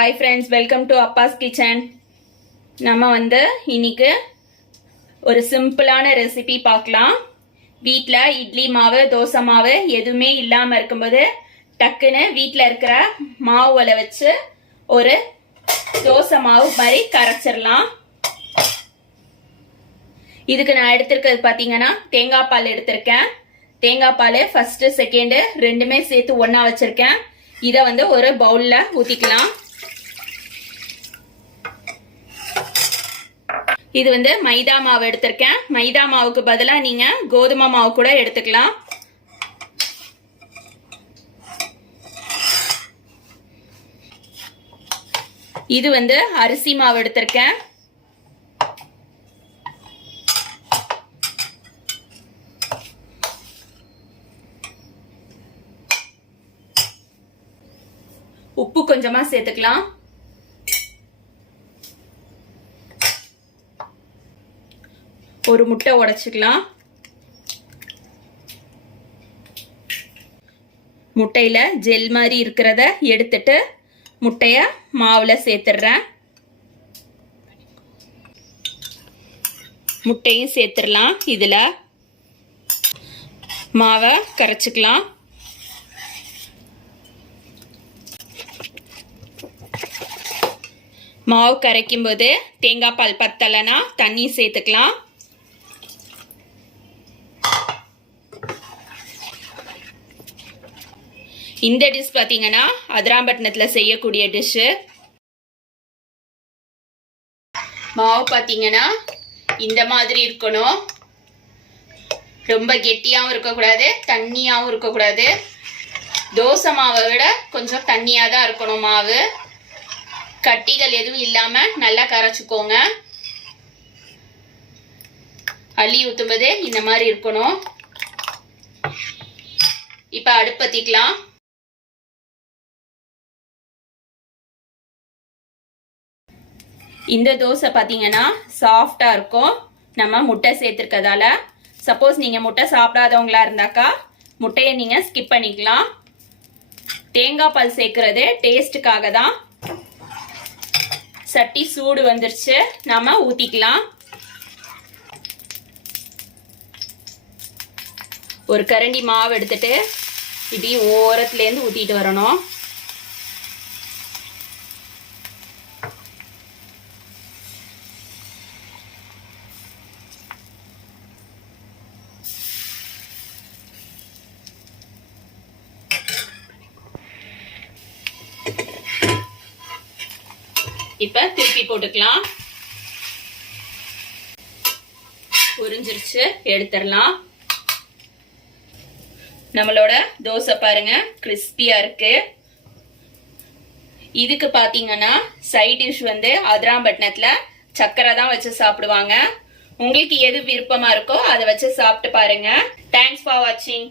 Hi friends, welcome to Appa's Kitchen. நம்ம இன்னைக்கு ஒரு சிம்பிளான ரெசிபி பார்க்கலாம். வீட்ல இட்லி மாவு, தோசை மாவு எதுவுமே இல்லாம இருக்கும்போது டக்குன்னு வீட்ல இருக்கிற மாவுல வச்சு ஒரு தோசை மாவு மாதிரி கரைச்சிடலாம். இதுக்கு நான் எடுத்திருக்கிறது பாத்தீங்கன்னா தேங்காய் பால் எடுத்திருக்கேன். தேங்காய் பால் ஃபர்ஸ்ட் செகண்ட் ரெண்டுமே சேர்த்து ஒண்ணா வச்சிருக்கேன். இத ஒரு பவுல்ல ஊத்திக்கலாம். இது மைதா மாவு எடுத்திருக்கேன். மைதா மாவுக்கு பதிலா நீங்க கோதுமை மாவு கூட எடுத்துக்கலாம். இது அரிசி மாவு எடுத்திருக்கேன். உப்பு கொஞ்சமா சேர்த்துக்கலாம். ஒரு முட்டை உடைச்சுக்கலாம். முட்டையில ஜெல் மாதிரி இருக்கிறத எடுத்துட்டு முட்டைய மாவுல சேர்த்துடுறேன். முட்டையும் சேர்த்துடலாம். இதுல மாவை கரைச்சுக்கலாம். மாவு கரைக்கும் போது தேங்காய் பால் பத்தலைன்னா தண்ணி சேர்த்துக்கலாம். இந்த டிஷ் பாத்தீங்கன்னா அதிராம்பட்டினத்துல செய்யக்கூடிய டிஷ். மாவு பாத்தீங்கன்னா இந்த மாதிரி இருக்கணும். ரொம்ப கெட்டியாவும் இருக்கக்கூடாது, தண்ணியாவும் இருக்கக்கூடாது. தோசை மாவை விட கொஞ்சம் தண்ணியா தான் இருக்கணும் மாவு. கட்டிகள் எதுவும் இல்லாம நல்லா கரைச்சுக்கோங்க. அள்ளி ஊத்தும்போது இந்த மாதிரி இருக்கணும். இப்ப அடுப்பத்திக்கலாம். இந்த தோசை பாத்தீங்கன்னா சாஃப்டா இருக்கும் நம்ம முட்டை சேர்த்திருக்கதால. சப்போஸ் நீங்க முட்டை சாப்பிடாதவங்களா இருந்தாக்கா முட்டையை நீங்க ஸ்கிப் பண்ணிக்கலாம். தேங்காய் பால் சேர்க்கறது டேஸ்டுக்காக தான். சட்டி சூடு வந்துருச்சு, நாம ஊத்திக்கலாம். ஒரு கரண்டி மாவு எடுத்துட்டு இப்படி ஓரத்துல இருந்து ஊத்திட்டு வரணும். இப்ப திருப்பி போட்டுக்கலாம். உறிஞ்சிருச்சு, எடுத்துடலாம். நம்மளோட தோசை பாருங்க கிறிஸ்பியா இருக்கு. இதுக்கு பாத்தீங்கன்னா சைட் டிஷ் அதிராம்பட்டினத்துல சக்கரை தான் வச்சு சாப்பிடுவாங்க. உங்களுக்கு எது விருப்பமா இருக்கோ அதை வச்சு சாப்பிட்டு பாருங்க. தேங்க்ஸ் ஃபார் வாட்சிங்.